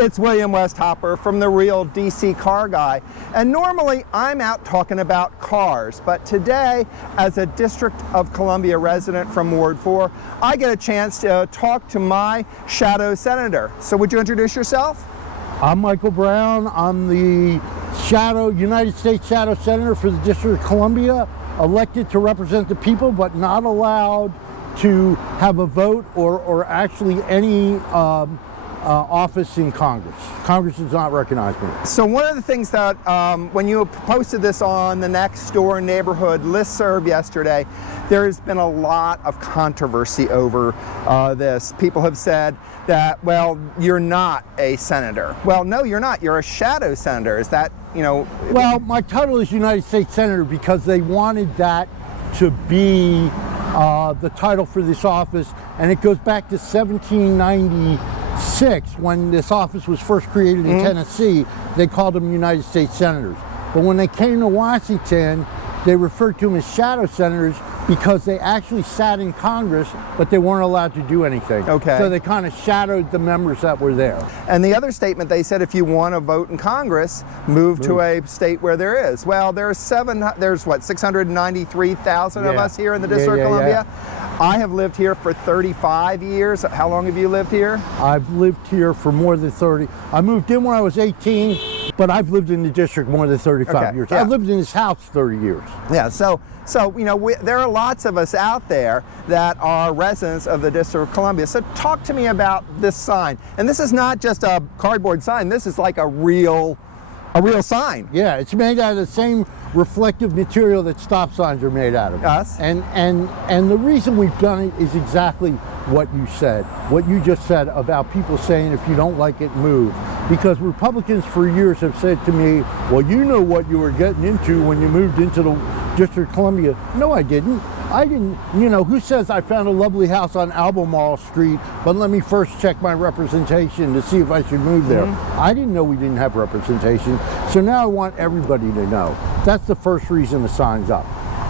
It's William Westhopper from the Real DC CarGuy, and normally I'm out talking about cars, but today, as a District of Columbia resident from Ward 4, I get a chance to talk to my shadow senator. So would you introduce yourself? I'm Michael Brown. I'm the United States Shadow Senator for the District of Columbia, elected to represent the people, but not allowed to have a vote or actually any office in Congress. Congress does not recognize me. So one of the things that, when you posted this on the Next Door Neighborhood listserv yesterday, there's been a lot of controversy over this. People have said that, well, you're not a senator. Well, no, you're not. You're a shadow senator. Is that, you know? Well, my title is United States Senator because they wanted that to be the title for this office, and it goes back to 1796 when this office was first created in Tennessee. They called them United States Senators. But when they came to Washington, they referred to them as shadow senators because they actually sat in Congress, but they weren't allowed to do anything. Okay. So they kind of shadowed the members that were there. And the other statement, they said, if you want to vote in Congress, move to a state where there is. Well, there's 693,000 of us here in the District of Columbia. I have lived here for 35 years. How long have you lived here? I've lived here for more than 30. I moved in when I was 18, but I've lived in the district more than 35 years. I've lived in this house 30 years. Yeah, so you know, there are lots of us out there that are residents of the District of Columbia. So talk to me about this sign. And this is not just a cardboard sign. This is like a real sign. Yeah, it's made out of the same reflective material that stop signs are made out of. Yes. And the reason we've done it is exactly what you said, what you just said about people saying if you don't like it, move. Because Republicans for years have said to me, well, you know what you were getting into when you moved into the District of Columbia. No, I didn't. You know, who says I found a lovely house on Albemarle Street, but let me first check my representation to see if I should move there. I didn't know we didn't have representation, so now I want everybody to know. That's the first reason the sign's up,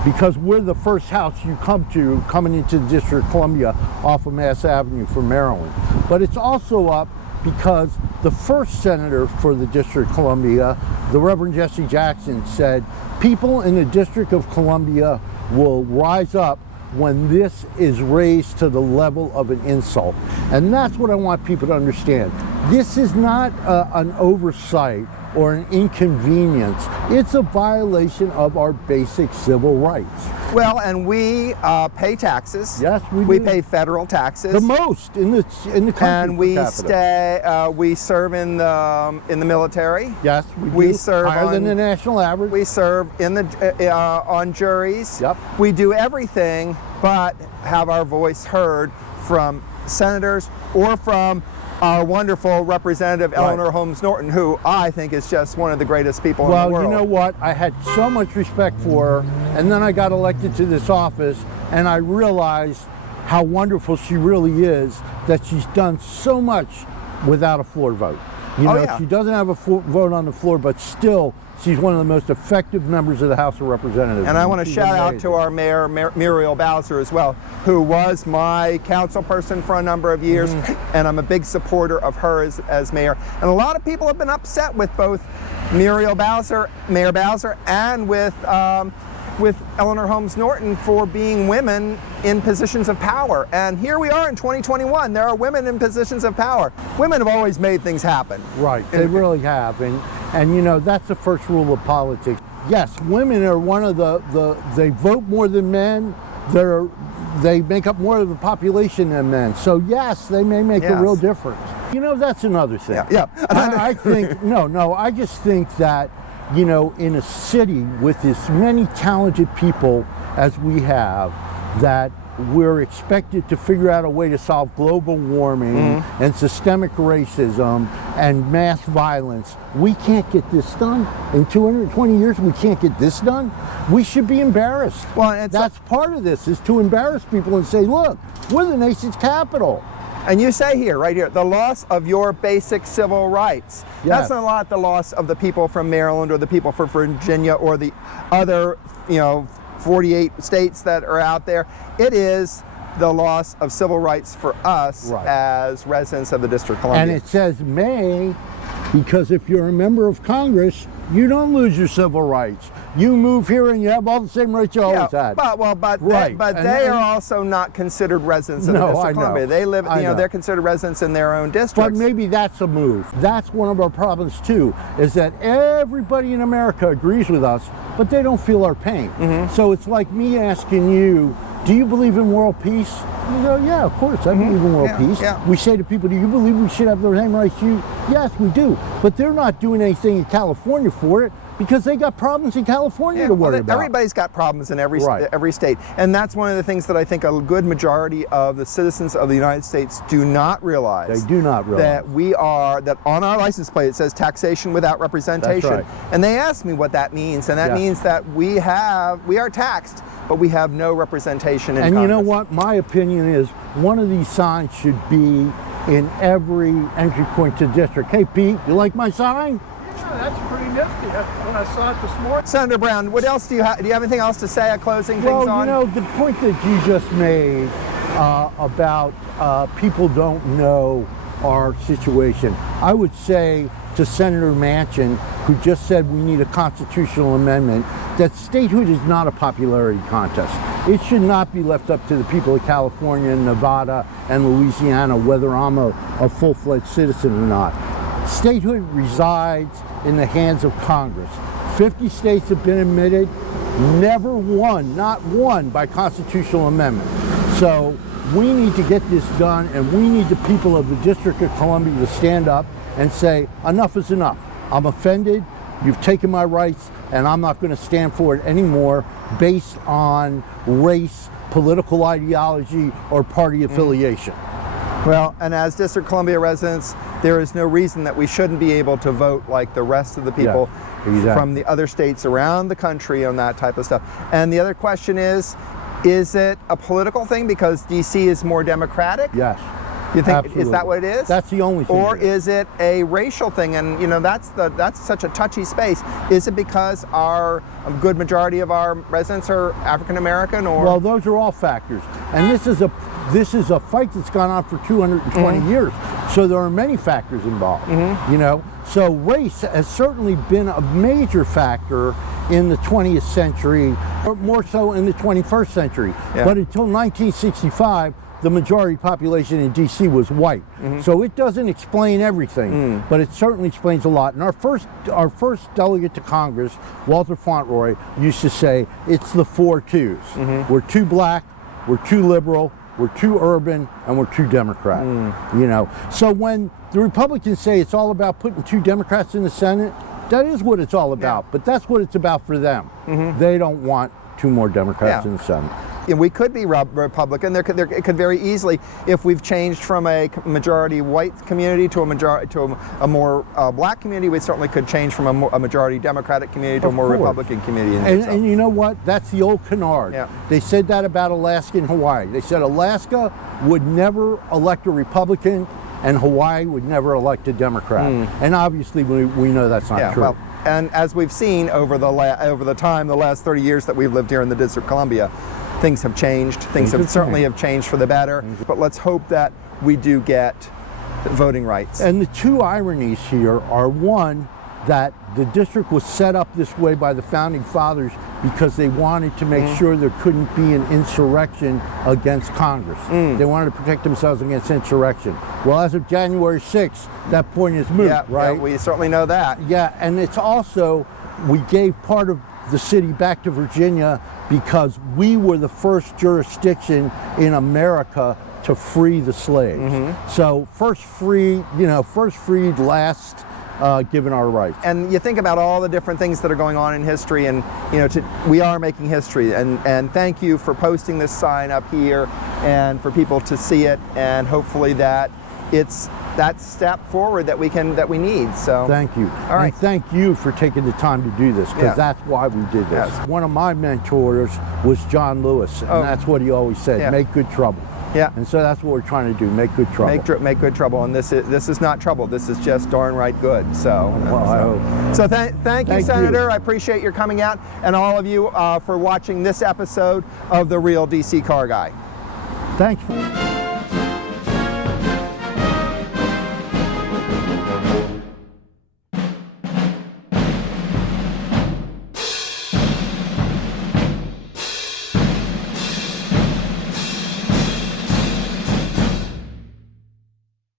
because we're the first house you come to coming into the District of Columbia off of Mass Avenue from Maryland. But it's also up because the first senator for the District of Columbia, the Reverend Jesse Jackson, said people in the District of Columbia will rise up when this is raised to the level of an insult. And that's what I want people to understand. This is not an oversight or an inconvenience. It's a violation of our basic civil rights. Well, and we pay taxes. Yes, we do. We pay federal taxes. The most in the country. And we we serve in the military. Yes, we serve higher than the national average. We serve in the on juries. Yep. We do everything but have our voice heard from senators or from our wonderful representative, Eleanor Holmes Norton, who I think is just one of the greatest people in the world. Well, you know what? I had so much respect for her, and then I got elected to this office, and I realized how wonderful she really is, that she's done so much without a floor vote. You know, she doesn't have a vote on the floor, but still, she's one of the most effective members of the House of Representatives. And I want to shout out to our mayor, Muriel as well, who was my council person for a number of years, and I'm a big supporter of her as mayor. And a lot of people have been upset with both Mayor Bowser, and with Eleanor Holmes Norton for being women in positions of power. And here we are in 2021. There are women in positions of power. Women have always made things happen. Right, they really have. And you know, that's the first rule of politics. Yes, women are one of they vote more than men. They make up more of the population than men. So yes, they may make a real difference. You know, that's another thing. I think, I just think that, you know, in a city with as many talented people as we have, that we're expected to figure out a way to solve global warming and systemic racism and mass violence. We can't get this done. In 220 years, we can't get this done. We should be embarrassed. Well, that's part of this, is to embarrass people and say, look, we're the nation's capital. And you say here, right here, the loss of your basic civil rights. Yes. That's not the loss of the people from Maryland or the people from Virginia or the other, 48 states that are out there. It is the loss of civil rights for us as residents of the District of Columbia. And it says may, because if you're a member of Congress, you don't lose your civil rights. You move here and you have all the same rights you always had. But they are also not considered residents of the District of Columbia. They live, they're considered residents in their own districts. But maybe that's a move. That's one of our problems too, is that everybody in America agrees with us, but they don't feel our pain. So it's like me asking you, do you believe in world peace? You go, yeah, of course, I believe in world peace. We say to people, do you believe we should have the same rights you? Yes, we do. But they're not doing anything in California for it because they got problems in California to worry about. Everybody's got problems in every state. And that's one of the things that I think a good majority of the citizens of the United States do not realize. They do not realize. That on our license plate it says taxation without representation. That's right. And they asked me what that means. And that means that we are taxed, but we have no representation in Congress. And you know what? My opinion is one of these signs should be in every entry point to the district. Hey, Pete, you like my sign? Yeah, that's pretty nifty. When I saw it this morning. Senator Brown, what else do you have? Do you have anything else to say at closing Well, things on? you know, the point that you just made about people don't know our situation, I would say to Senator Manchin, who just said we need a constitutional amendment, that statehood is not a popularity contest. It should not be left up to the people of California and Nevada and Louisiana whether I'm a full-fledged citizen or not. Statehood resides in the hands of Congress. 50 states have been admitted, never one, not one, by constitutional amendment. So we need to get this done, and we need the people of the District of Columbia to stand up and say, enough is enough. I'm offended, you've taken my rights, and I'm not going to stand for it anymore based on race, political ideology, or party affiliation. Well, and as District of Columbia residents, there is no reason that we shouldn't be able to vote like the rest of the people from the other states around the country on that type of stuff. And the other question is it a political thing because DC is more democratic? Yes. You think Absolutely. Is that what it is? That's the only thing. Or is it a racial thing? And you know, that's such a touchy space. Is it because a good majority of our residents are African American? Or well, those are all factors. And this is a fight that's gone on for 220 years. So there are many factors involved. You know, so race has certainly been a major factor in the 20th century, or more so in the 21st century. But until 1965, the majority population in DC was white. So it doesn't explain everything, but it certainly explains a lot. And our first delegate to Congress, Walter Fauntleroy, used to say, it's the 4 2s. We're too black, we're too liberal, we're too urban, and we're too Democrat. You know, so when the Republicans say it's all about putting 2 Democrats in the Senate, that is what it's all about, but that's what it's about for them. They don't want 2 more Democrats in the Senate. And we could be Republican. It could very easily, if we've changed from a majority white community to a more black community, we certainly could change from a majority Democratic community to a more Republican community. And you know what? That's the old canard. They said that about Alaska and Hawaii. They said Alaska would never elect a Republican and Hawaii would never elect a Democrat. And obviously we know that's not true. Well, and as we've seen over the last 30 years that we've lived here in the District of Columbia, things have changed. Things have certainly changed for the better. But let's hope that we do get voting rights. And the 2 ironies here are, one, that the district was set up this way by the founding fathers because they wanted to make sure there couldn't be an insurrection against Congress. They wanted to protect themselves against insurrection. Well, as of January 6th, that point is moot, right? Yeah, we certainly know that. Yeah, and it's also, we gave part of the city back to Virginia because we were the first jurisdiction in America to free the slaves. So first freed, last given our rights. And you think about all the different things that are going on in history, and we are making history. And thank you for posting this sign up here, and for people to see it, and hopefully that it's that step forward that we need. So thank you. All right. And thank you for taking the time to do this, because that's why we did this. One of my mentors was John Lewis, and that's what he always said: make good trouble. And so that's what we're trying to do: make good trouble. Make good trouble, and this is not trouble. This is just darn right good. So, I hope. So thank you, Senator. I appreciate your coming out, and all of you for watching this episode of the Real DC Car Guy. Thanks.